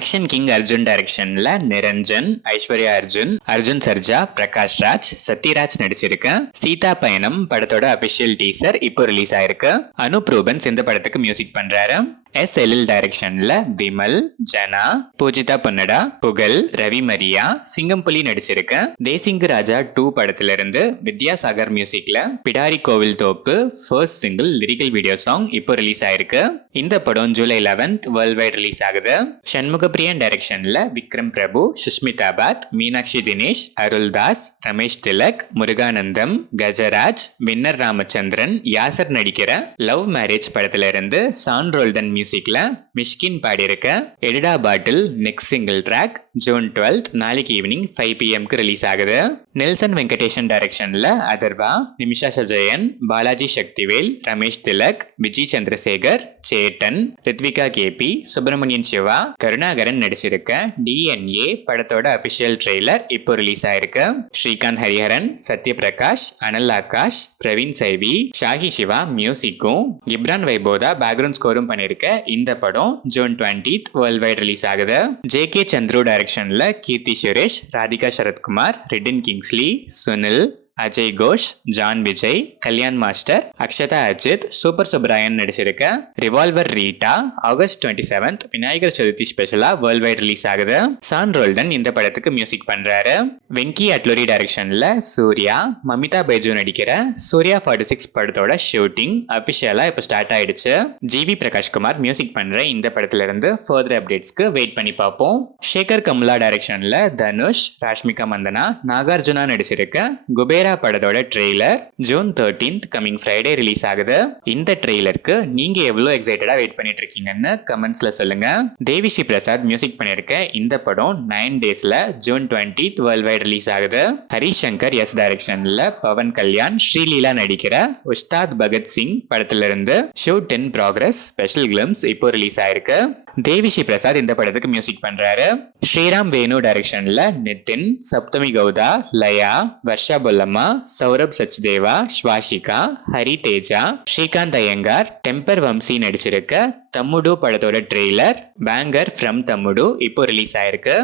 Action king Arjun டைரக்ஷன்ல நிரஞ்சன், ஐஸ்வர்யா அர்ஜுன், அர்ஜுன் சர்ஜா, பிரகாஷ் ராஜ், சத்யராஜ் நடிச்சிருக்க சீதா பயணம் படத்தோட அபிஷியல் டீசர் இப்போ ரிலீஸ் ஆயிருக்கு. அனூப் ரூபன்ஸ் இந்த படத்துக்கு மியூசிக் பண்றாரு. SLL டைரக்ஷன்ல விமல், ஜனா, பூஜிதா பொன்னடா, புகழ், ரவி மரியா, சிங்கம்புலி நடிச்சிருக்க தேசிங்கு ராஜா 2 படத்துல இருந்து வித்யாசாகர் மியூசிக்ல பிடாரி கோவில் தோப்பு first single lyrical video song இப்போ ரிலீஸ் ஆயிருக்கு. இந்த படம் July 11th world wide release ஆகுது. சண்முகப்பிரியன் டைரக்ஷன்ல விக்ரம் பிரபு, சுஷ்மிதா பாத், மீனாட்சி தினேஷ், அருள்தாஸ், ரமேஷ் திலக், முருகானந்தம், கஜராஜ், வின்னர் ராமச்சந்திரன், யாசர் நடிக்கிற லவ் மேரேஜ் படத்துல இருந்து சான் ரோல்டன் மியூசிக்ல மிஷ்கின் பாடியிருக்க எடிடா பாட்டில் next single track June 12th நாளைக்கு ஈவினிங் 5 PM ரிலீஸ் ஆகுது. நெல்சன் வெங்கடேஷன் டைரக்ஷன்ல அதர்வா, நிமிஷா சஜயன், பாலாஜி சக்திவேல், ரமேஷ் திலக், விஜய் சந்திரசேகர், சேட்டன், ரித்விகா KP, சுப்பிரமணியன் சிவா, கருணாகரன் நடிச்சிருக்க DNA படத்தோட அபிஷியல் ட்ரெய்லர் இப்போ ரிலீஸ் ஆயிருக்கு. ஸ்ரீகாந்த் ஹரிஹரன், சத்யபிரகாஷ், அனல் ஆகாஷ், பிரவீன் சைவி, ஷாஹி சிவா மியூசிக்கும் கிப்ரான் வைபோதா பேக்ரவுண்ட் ஸ்கோரும் பண்ணிருக்க இந்த படம் June 20th world wide release ஆகுது. JK சந்துரு டைரக்ஷன்ல கீர்த்தி சுரேஷ், ராதிகா சரத்குமார், ரிட்டின் கிங்ஸ்லி, சுனில், அஜய் கோஷ், ஜான் விஜய், கல்யாண் மாஸ்டர், அக்ஷதா அஜித், சூப்பர் சுப்ராயன் நடிச்சிருக்க revolver Rita August 27th Vinayagar Chathurthi ஸ்பெஷலா வேர்ல்ட் வைட் ரிலீஸ் ஆகுது. சான் ரோல்டன் இந்த படத்துக்கு மியூசிக் பண்றாரு. வெங்கி அட்லூரி டைரக்ஷன்ல சூர்யா, மமிதா பைஜு நடிக்கிற சூர்யா 46 படத்தோட ஷூட்டிங் அபிஷியலா இப்போ ஸ்டார்ட் ஆயிடுச்சு. GV பிரகாஷ்குமார் மியூசிக் பண்ற இந்த படத்துல இருந்து ஃபர்தர் அப்டேட்ஸ்க்கு வெயிட் பண்ணி பார்ப்போம். சேகர் கமலா டைரக்ஷன்ல தனுஷ், ராஷ்மிகா மந்தனா, நாகார்ஜுனா நடிச்சிருக்க குபேரா படத்தோட trailer June 13th coming Friday release ஆகுது. இந்த ட்ரெய்லருக்கு நீங்க எவ்வளவு எக்ஸைட்டடா வெயிட் பண்ணிட்டு இருக்கீங்கன்னு கமெண்ட்ஸ்ல சொல்லுங்க. தேவிஸ்ரீ பிரசாத் மியூசிக் பண்ணிருக்க இந்த படம் 9 daysல June 20th world wide release ஆகுது. ஹரிஷ் சங்கர் டைரக்ஷன்ல பவன் கல்யாண், ஸ்ரீலீலா நடிக்கிற உஸ்தாத் பகத் சிங் படத்துல இருந்து shoot in progress special glimpse இப்போ ரிலீஸ் ஆயிருக்கு. தேவிஸ்ரீ பிரசாத் இந்த படத்துக்கு மியூசிக் பண்றாரு. ஸ்ரீராம் வேணு டைரக்ஷன்ல நிதின், சப்தமி கவுதா, லயா, வர்ஷா பொல்லம்மா, சௌரப் சச்தேவா, ஸ்வாஷிகா, ஹரி தேஜா, ஸ்ரீகாந்த் ஐயங்கார், டெம்பர் வம்சி நடிச்சிருக்க தம்முடு படத்தோட ட்ரெய்லர் பேங்கர் ஃப்ரம் தம்முடு இப்போ ரிலீஸ் ஆயிருக்கு.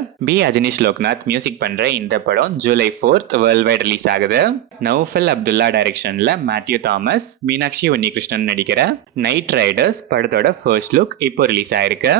அஜினிஷ் லோக்நாத் மியூசிக் பண்ற இந்த படம் July 4th world wide release ஆகுது. நௌஃபல் அப்துல்லா டைரக்ஷன்ல மேத்யூ தாமஸ், மீனாட்சி உன்னிகிருஷ்ணன் நடிக்கிற நைட் ரைடர்ஸ் படத்தோட ஃபர்ஸ்ட் லுக் இப்போ ரிலீஸ் ஆயிருக்கு.